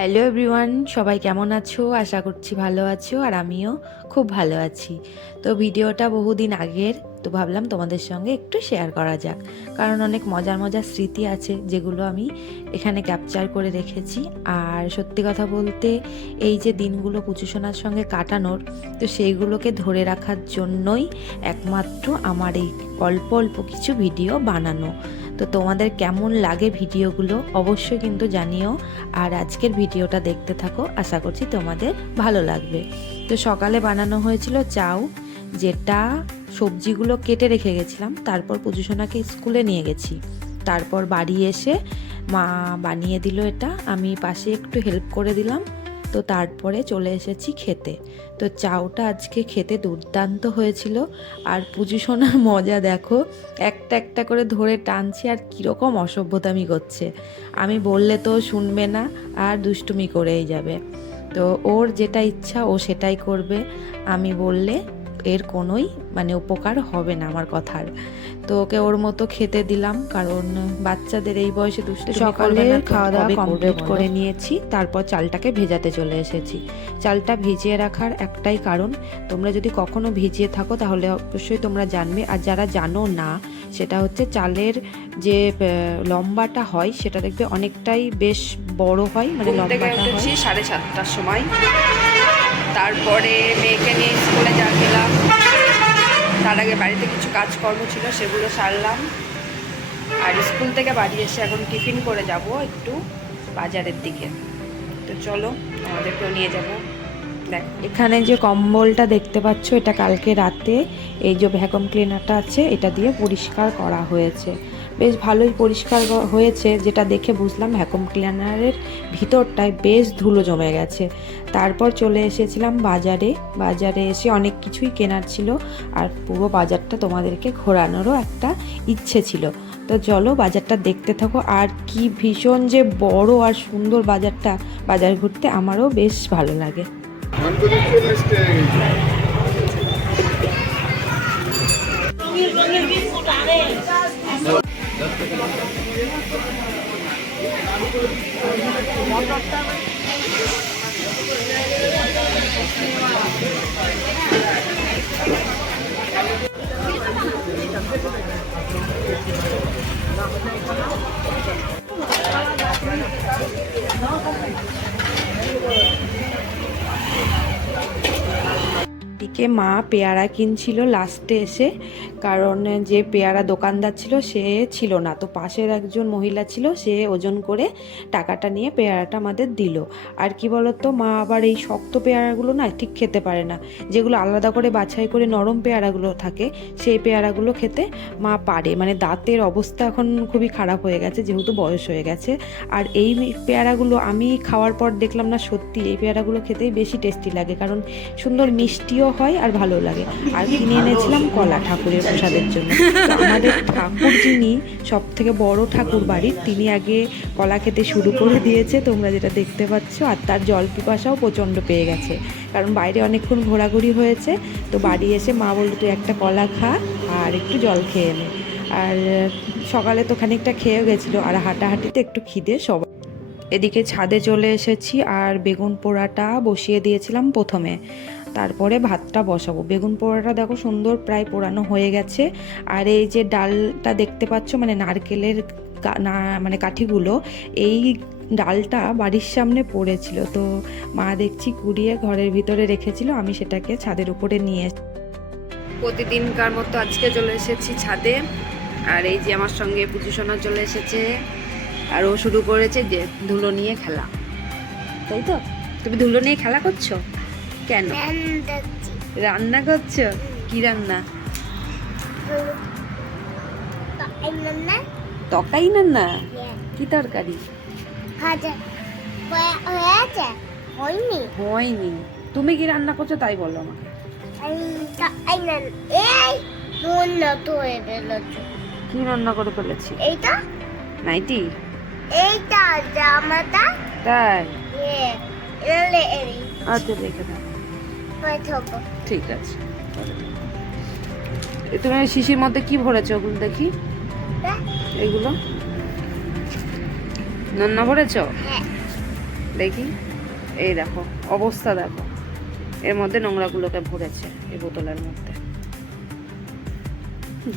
Hello everyone, সবাই কেমন আছো? আশা করছি ভালো আছো, আর আমিও খুব ভালো আছি। তো ভিডিওটা বহুদিন আগের, তো ভাবলাম তোমাদের সঙ্গে একটু শেয়ার করা যাক, কারণ অনেক মজার মজার স্মৃতি আছে যেগুলো আমি এখানে ক্যাপচার করে রেখেছি। আর সত্যি কথা বলতে এই যে দিনগুলো পুচুসোনার সঙ্গে কাটানোর, তো সেইগুলোকে ধরে রাখার জন্যই একমাত্র আমার এই অল্প অল্প কিছু ভিডিও বানানো। তো তোমাদের কেমন লাগে ভিডিওগুলো অবশ্যই কিন্তু জানিও। আর আজকের ভিডিওটা দেখতে থাকো, আশা করছি তোমাদের ভালো লাগবে। তো সকালে বানানো হয়েছিল চাউ, যেটা সবজিগুলো কেটে রেখে গেছিলাম, তারপর পুজোসোনাকে স্কুলে নিয়ে গেছি। তারপর বাড়ি এসে মা বানিয়ে দিল এটা, আমি পাশে একটু হেল্প করে দিলাম। তো তারপরে চলে এসেছি খেতে। তো চাউটা আজকে খেতে দুর্দান্ত হয়েছিল। আর পুজোসোনার মজা দেখো, একটা একটা করে ধরে টানছে আর কীরকম অসভ্যতামি করছে। আমি বললে তো শুনবে না, আর দুষ্টুমি করেই যাবে। তো ওর যেটা ইচ্ছা ও সেটাই করবে, আমি বললে এর কোনোই উপকার হবে না আমার কথার। তো ওকে ওর মতো খেতে দিলাম, কারণ বাচ্চাদের এই বয়সে দুষ্টু সকালে খাওয়া দাওয়া কমপ্লিট করে নিয়েছি। তারপর চালটাকে ভেজাতে চলে এসেছি। চালটা ভিজিয়ে রাখার একটাই কারণ, তোমরা যদি কখনো ভিজিয়ে থাকো তাহলে অবশ্যই তোমরা জানবে, আর যারা জানো না সেটা হচ্ছে চালের যে লম্বাটা হয় সেটা দেখবে অনেকটাই বেশ বড় হয়, লম্বাটা হয়। 7:30টার সময়, তারপরে মেয়েকে নিয়ে স্কুলে গেলাম। তার আগে বাড়িতে কিছু কাজকর্ম ছিল, সেগুলো সারলাম। আর স্কুল থেকে বাড়ি এসে এখন টিফিন করে যাব একটু বাজারের দিকে। তো চলো, আমাদেরকেও নিয়ে যাব। দেখ, এখানে যে কম্বলটা দেখতে পাচ্ছ, এটা কালকে রাতে এই যে ভ্যাকুয়াম ক্লিনারটা আছে এটা দিয়ে পরিষ্কার করা হয়েছে। বেশ ভালোই পরিষ্কার হয়েছে, যেটা দেখে বুঝলাম ভ্যাকুয়াম ক্লিনারের ভিতরটায় বেশ ধুলো জমে গেছে। তারপর চলে এসেছিলাম বাজারে এসে অনেক কিছুই কেনার ছিল, আর পুরো বাজারটা তোমাদেরকে ঘোরানোরও একটা ইচ্ছে ছিল। তো চলো বাজারটা দেখতে থাকো। আর কি ভীষণ যে বড় আর সুন্দর বাজারটা, বাজার ঘুরতে আমারও বেশ ভালো লাগে। দিকে মা পেয়ারা কিনছিল লাস্টে এসে, কারণ যে পেয়ারা দোকানদার ছিল সে ছিল না। তো পাশের একজন মহিলা ছিল, সে ওজন করে টাকাটা নিয়ে পেয়ারাটা আমাদের দিল। আর কি বলতো, মা আবার এই শক্ত পেয়ারাগুলো না ঠিক খেতে পারে না, যেগুলো আলাদা করে বাছাই করে নরম পেয়ারাগুলো থাকে সেই পেয়ারাগুলো খেতে মা পারে। দাঁতের অবস্থা এখন খুবই খারাপ হয়ে গেছে, যেহেতু বয়স হয়ে গেছে। আর এই পেয়ারাগুলো আমি খাওয়ার পর দেখলাম না, সত্যি এই পেয়ারাগুলো খেতেই বেশি টেস্টি লাগে, কারণ সুন্দর মিষ্টিও হয় আর ভালো লাগে। আর কিনে এনেছিলাম কলা ঠাকুরের প্রসাদের জন্য। তো আমাদের ঠাকুর, যিনি সব থেকে বড় ঠাকুর বাড়ির, তিনি আগে কলা খেতে শুরু করে দিয়েছে, তোমরা যেটা দেখতে পাচ্ছ। আর তার জল পিপাসাও প্রচণ্ড পেয়ে গেছে, কারণ বাইরে অনেকক্ষণ ঘোরাঘুরি হয়েছে। তো বাড়ি এসে মা বলল, তুই একটা কলা খা আর একটু জল খেয়ে নে। আর সকালে তো খানিকটা খেয়েও গেছিলো, আর হাঁটাহাঁটিতে একটু খিদে সবাই। এদিকে ছাদে চলে এসেছি, আর বেগুন পোড়াটা বসিয়ে দিয়েছিলাম প্রথমে, তারপরে ভাতটা বসাবো। বেগুন পোড়াটা দেখো সুন্দর প্রায় পোড়ানো হয়ে গেছে। আর এই যে ডালটা দেখতে পাচ্ছ, নারকেলের কাঠিগুলো, এই ডালটা বাড়ির সামনে পড়েছিল, তো মা দেখছি কুড়িয়ে ঘরের ভিতরে রেখেছিল, আমি সেটাকে ছাদের উপরে নিয়ে প্রতিদিনকার মতো আজকে চলে এসেছি ছাদে। আর এই যে আমার সঙ্গে পুজোসোনা চলে এসেছে, আর ও শুরু করেছে যে ধুলো নিয়ে খেলা। তাই তো, তুমি ধুলো নিয়ে খেলা করছো কেন? রান্না করছো? কি রান্না? তরকারি রান্না? কি তরকারি? হয়নি। তুমি কি রান্না করছো তাই বলো আমাকে। কি রান্না করে ফেলেছি? এইটা নাইটি, এইটা জামাটা। তাই? আচ্ছা, রেখে দাও। ঠিক আছে। তুমি শিশির মধ্যে কি ভরেছো ওগুলো দেখি? এগুলো রান্না ভরেছো? দেখি, এই দেখো অবস্থা দেখো, এর মধ্যে নোংরাগুলোকে ভরেছে এই বোতলের মধ্যে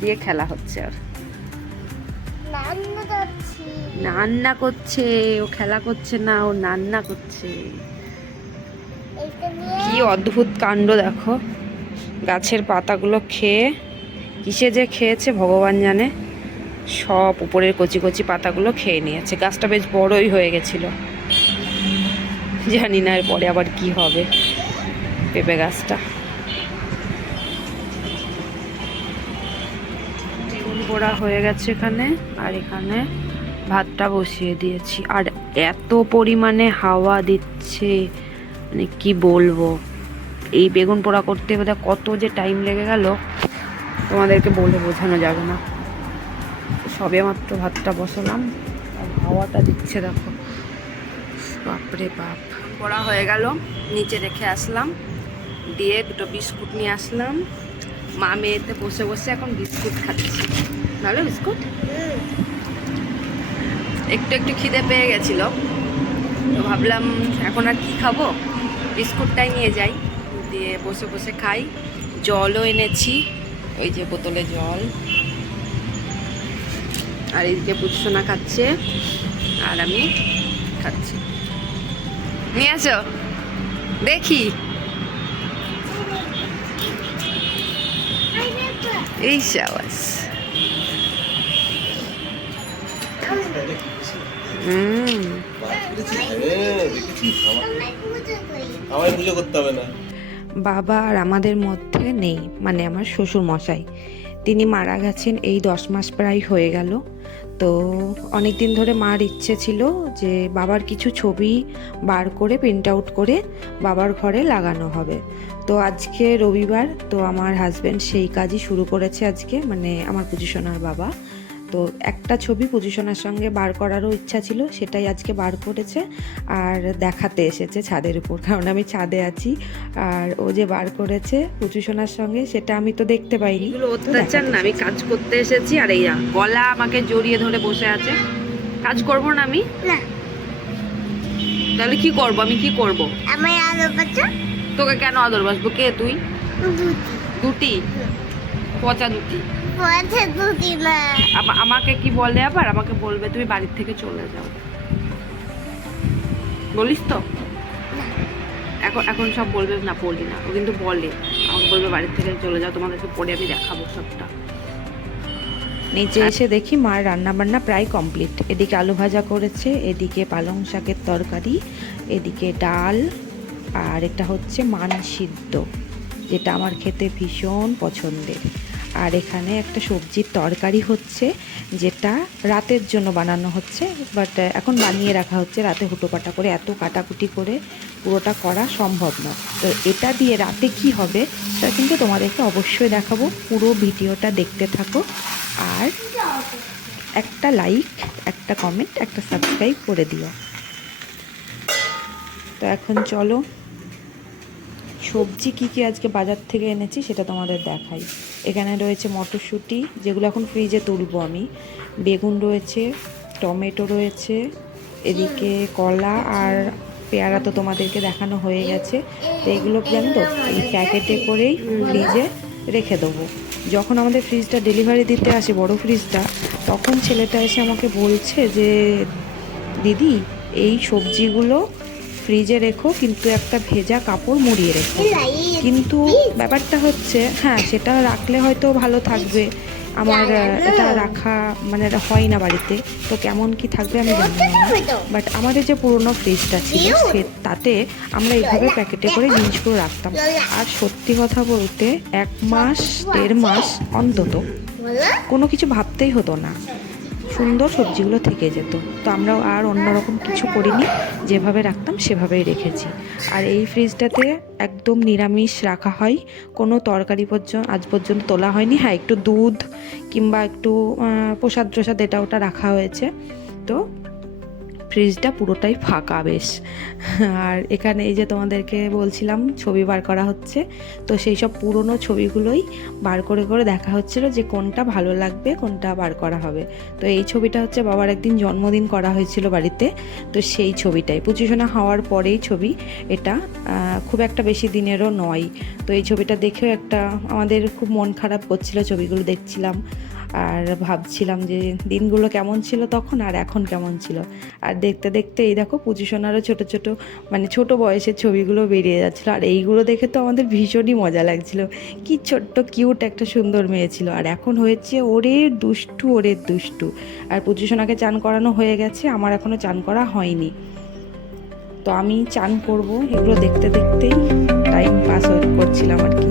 দিয়ে খেলা হচ্ছে। আর রান্না করছে, ও খেলা করছে না, ও রান্না করছে। কি অদ্ভুত কাণ্ড দেখো, গাছের পাতাগুলো খেয়ে, কিসে যে খেয়েছে ভগবান জানে, সব উপরের কচি কচি পাতাগুলো খেয়ে নিয়েছে। গাছটা বেশ বড়ই হয়ে গেছিল, জানি না এরপরে আবার কি হবে পেঁপে গাছটা। বেগুন পোড়া হয়ে গেছে এখানে, আর এখানে ভাতটা বসিয়ে দিয়েছি। আর এত পরিমাণে হাওয়া দিচ্ছে, মানে কি বলবো, এই বেগুন পোড়া করতে বোধহয় কত যে টাইম লেগে গেল তোমাদেরকে বলে বোঝানো যাবে না। সবে মাত্র ভাতটা বসালাম আর হাওয়াটা দিচ্ছে দেখো, বাপরে বাপ। পোড়া হয়ে গেল, নিচে রেখে আসলাম, দিয়ে দুটো বিস্কুট নিয়ে আসলাম। মা মেয়েতে বসে বসে এখন বিস্কুট খাচ্ছি। ভালো বিস্কুট, একটু একটু খিদে পেয়ে গেছিল, তো ভাবলাম এখন আর কি খাবো, বিস্কুটটাই নিয়ে যাই, দিয়ে বসে বসে খাই। জলও এনেছি, ওই যে বোতলে জল। আর এইদিকে পুষ্পনা খাচ্ছে আর আমি খাচ্ছি। নিয়ে আসো দেখি, এই সাবাস। বাবা আর আমাদের মধ্যে নেই, মানে আমার শ্বশুর মশাই, তিনি মারা গেছেন এই 10 মাস প্রায় হয়ে গেল। তো অনেক দিন ধরে মার ইচ্ছে ছিল যে বাবার কিছু ছবি বার করে প্রিন্ট আউট করে বাবার ঘরে লাগানো হবে। তো আজকে রবিবার, তো আমার হাজব্যান্ড সেই কাজই শুরু করেছে আজকে, মানে আমার পুজোসোনার বাবা। তো একটা ছবি পুজোসোনার সঙ্গে বার করারও ইচ্ছা ছিল, সেটাই আজকে বার করেছে আর দেখাতে এসেছে ছাদের উপর, কারণ আমি ছাদে আছি। আর ও যে বার করেছে পুজোসোনার সঙ্গে, সেটা আমি তো দেখতে পাইনি। এগুলো অত্যাচার না, আমি কাজ করতে এসেছি। আর এই গলা আমাকে জড়িয়ে ধরে বসে আছে, কাজ করব না আমি? না। তাহলে কি করব আমি? কি করব? আমি আদর বাচ্চা। তোকে কেন আদর বাসবো? কে তুই? দুটি পচা দুটি। আমাকে কি বলে আবার? আমাকে বলবে তুমি বাড়ির থেকে চলে যাও, বলিস তো? এখন এখন সব বলবে না, বলি না, ও কিন্তু বলে, আমাকে বলবে বাড়ির থেকে চলে যাও, তোমাদেরকে পরে আমি দেখাবো সবটা। নিচে এসে দেখি মার রান্না বান্না প্রায় কমপ্লিট। এদিকে আলু ভাজা করেছে, এদিকে পালং শাকের তরকারি, এদিকে ডাল, আর এটা হচ্ছে মান সিদ্ধ, যেটা আমার খেতে ভীষণ পছন্দের। আর এখানে একটা সবজির তরকারি হচ্ছে, যেটা রাতের জন্য বানানো হচ্ছে, বাট এখন বানিয়ে রাখা হচ্ছে। রাতে হুটোপাটা করে এত কাটাকুটি করে পুরোটা করা সম্ভব নয়। তো এটা দিয়ে রাতে কি হবে সেটা কিন্তু তোমাদেরকে অবশ্যই দেখাবো, পুরো ভিডিওটা দেখতে থাকো। আর একটা লাইক, একটা কমেন্ট, একটা সাবস্ক্রাইব করে দিও। তো এখন চলো সবজি কী কী আজকে বাজার থেকে এনেছি সেটা তোমাদের দেখাই। এখানে রয়েছে মটরশুঁটি, যেগুলো এখন ফ্রিজে তুলবো আমি, বেগুন রয়েছে, টমেটো রয়েছে, এদিকে কলা আর পেয়ারা তো তোমাদেরকে দেখানো হয়ে গেছে। তো এগুলো জানো তো এই প্যাকেটে করেই ফ্রিজে রেখে দেবো। যখন আমাদের ফ্রিজটা ডেলিভারি দিতে আসে, বড় ফ্রিজটা, তখন ছেলেটা এসে আমাকে বলছে যে দিদি এই সবজিগুলো ফ্রিজে রেখো, কিন্তু একটা ভেজা কাপড় মুড়িয়ে রেখো। কিন্তু ব্যাপারটা হচ্ছে, হ্যাঁ সেটা রাখলে হয়তো ভালো থাকবে, আমার এটা রাখা মানে হয় না বাড়িতে, তো কেমন কি থাকবে আমি জানি না। বাট আমাদের যে পুরনো ফ্রিজটা ছিল তাতে আমরা এইভাবে প্যাকেটে করে জিনিসগুলো রাখতাম। আর সত্যি কথা বলতে 1 মাস 1.5 মাস অন্তত কোনো কিছু ভাবতেই হতো না, সুন্দর সবজিগুলো থেকে যেত। তো আমরাও আর অন্যরকম কিছু করিনি, যেভাবে রাখতাম সেভাবেই রেখেছি। আর এই ফ্রিজটাতে একদম নিরামিষ রাখা হয়, কোনো তরকারি আজ পর্যন্ত তোলা হয়নি। হ্যাঁ একটু দুধ কিংবা একটু প্রসাদ এটা ওটা রাখা হয়েছে। তো ফ্রিজটা পুরোটাই ফাঁকা বেশ। আর এখানে এই যে তোমাদেরকে বলছিলাম ছবি বার করা হচ্ছে, তো সেই সব পুরনো ছবিগুলোই বার করে করে দেখা হচ্ছিল যে কোনটা ভালো লাগবে, কোনটা বার করা হবে। তো এই ছবিটা হচ্ছে বাবার একদিন জন্মদিন করা হয়েছিল বাড়িতে, তো সেই ছবিটাই পুচিশোনা হওয়ার পরেই ছবি এটা, খুব একটা বেশি দিনেরও নয়। তো এই ছবিটা দেখেও একটা আমাদের খুব মন খারাপ করছিল, ছবিগুলো দেখছিলাম আর ভাবছিলাম যে দিনগুলো কেমন ছিল তখন আর এখন কেমন ছিল। আর দেখতে দেখতে এই দেখো পুচিশোনারও ছোট ছোট মানে ছোট বয়সের ছবিগুলো বেরিয়ে যাচ্ছিলো, আর এইগুলো দেখে তো আমাদের ভীষণই মজা লাগছিল। কি ছোট্ট কিউট একটা সুন্দর মেয়ে ছিল, আর এখন হয়েছে ওরে দুষ্টু, ওরে দুষ্টু। আর পুচিশোনাকে চান করানো হয়ে গেছে, আমার এখনও চান করা হয়নি। তো আমি চান করব, এগুলো দেখতে দেখতেই টাইম পাস করছিলাম আর কি।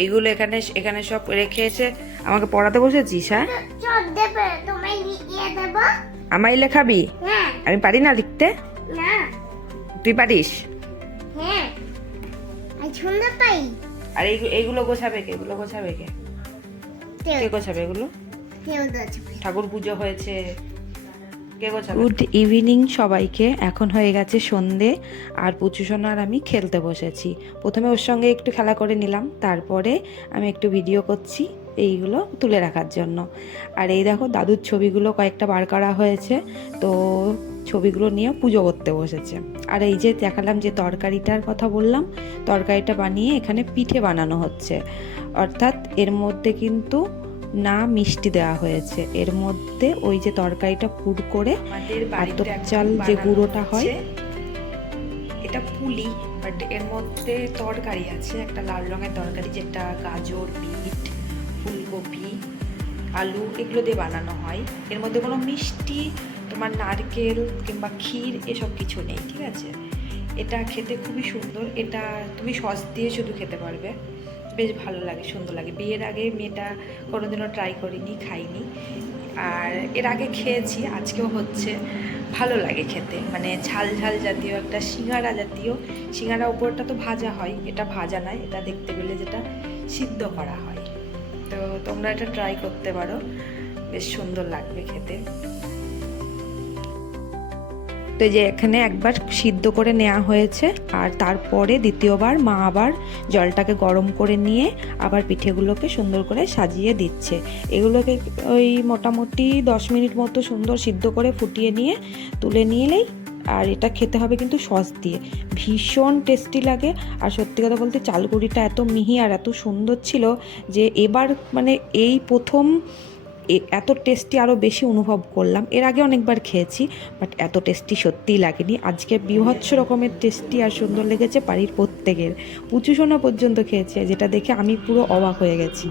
এইগুলো এখানে এখানে সব রেখে এসে আমাকে পড়াতে বসেছিস? হ্যাঁ, আমায় লেখাবি? আমি পারি না লিখতে। তুই পারিস? আর এইগুলো গোছাবে কে? এগুলো গোছাবে কে? কে গোছাবে এগুলো? ঠাকুর পুজো হয়েছে, কে গোছাবে? গুড ইভিনিং সবাইকে। এখন হয়ে গেছে সন্ধে, আর পুচুসোনা আর আমি খেলতে বসেছি। প্রথমে ওর সঙ্গে একটু খেলা করে নিলাম, তারপরে আমি একটু ভিডিও করছি এইগুলো তুলে রাখার জন্য। আর এই দেখো দাদুর ছবিগুলো কয়েকটা বার করা হয়েছে, তো ছবিগুলো নিয়ে পুজো করতে বসেছে। আর এই যে দেখালাম যে তরকারিটার কথা বললাম, তরকারিটা বানিয়ে এখানে পিঠে বানানো হচ্ছে। অর্থাৎ এর মধ্যে কিন্তু না মিষ্টি দেওয়া হয়েছে, এর মধ্যে ওই যে তরকারিটা পুর করে আতপ চাল যে গুঁড়োটা হয়, এটা পুলি, বাট এর মধ্যে তরকারি আছে, একটা লাল রঙের তরকারি যেটা গাজর, বিট, ফুলকপি, আলু এগুলো দিয়ে বানানো হয়। এর মধ্যে কোনো মিষ্টি, তোমার নারকেল কিংবা ক্ষীর এসব কিছু নেই, ঠিক আছে? এটা খেতে খুবই সুন্দর, এটা তুমি সস দিয়ে শুধু খেতে পারবে, বেশ ভালো লাগে, সুন্দর লাগে। বিয়ের আগে মেয়েটা কোনোদিনও ট্রাই করিনি, খাইনি। আর এর আগে খেয়েছি, আজকেও হচ্ছে, ভালো লাগে খেতে, মানে ঝাল ঝাল জাতীয় একটা সিঙ্গারা জাতীয়। সিঙ্গারা উপরটা তো ভাজা হয়, এটা ভাজা নয়, এটা দেখতে পেলে যেটা সিদ্ধ করা হয়। তো তোমরা এটা ট্রাই করতে পারো, বেশ সুন্দর লাগবে খেতে। তো যে এখানে একবার সিদ্ধ করে নেওয়া হয়েছে, আর তারপরে দ্বিতীয়বার মা আবার জলটাকে গরম করে নিয়ে আবার পিঠেগুলোকে সুন্দর করে সাজিয়ে দিচ্ছে। এগুলোকে ওই মোটামুটি 10 মিনিট মতো সুন্দর সিদ্ধ করে ফুটিয়ে নিয়ে তুলে নিলেই, আর এটা খেতে হবে কিন্তু সস দিয়ে, ভীষণ টেস্টি লাগে। আর সত্যি কথা বলতে চালগুড়িটা এত মিহি আর এত সুন্দর ছিল যে এবার মানে এই প্রথম এত টেস্টি আরও বেশি অনুভব করলাম। এর আগে অনেকবার খেয়েছি, বাট এত টেস্টি সত্যিই লাগেনি। আজকে বীভৎস রকমের টেস্টি আর সুন্দর লেগেছে বাড়ির প্রত্যেকের, পুচুসোনা পর্যন্ত খেয়েছে, যেটা দেখে আমি পুরো অবাক হয়ে গেছি।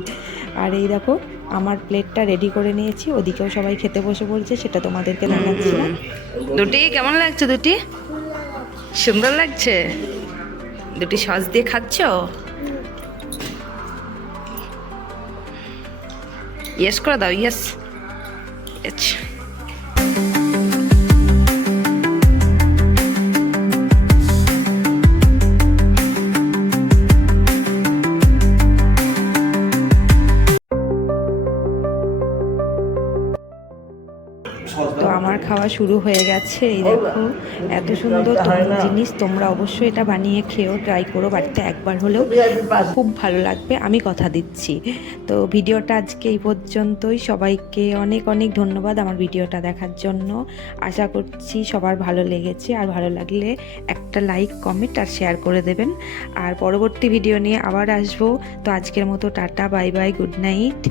আর এই দেখো আমার প্লেটটা রেডি করে নিয়েছি, ওদিকেও সবাই খেতে বসে পড়ছে, সেটা তোমাদেরকে দেখাচ্ছিলাম। দুটি কেমন লাগছে? দুটি সুন্দর লাগছে? দুটি সস দিয়ে খাচ্ছ? ইয়েস করে দাও, ইয়েস। তো আমার খাওয়া শুরু হয়ে গেছে। এই দেখো এত সুন্দর জিনিস, তোমরা অবশ্যই এটা বানিয়ে খেও, ট্রাই করো বাড়িতে একবার হলেও, খুব ভালো লাগবে, আমি কথা দিচ্ছি। তো ভিডিওটা আজকে এই পর্যন্তই। সবাইকে অনেক অনেক ধন্যবাদ আমার ভিডিওটা দেখার জন্য। আশা করছি সবার ভালো লেগেছে, আর ভালো লাগলে একটা লাইক, কমেন্ট আর শেয়ার করে দেবেন। আর পরবর্তী ভিডিও নিয়ে আবার আসবো। তো আজকের মতো tata, bye bye, good night.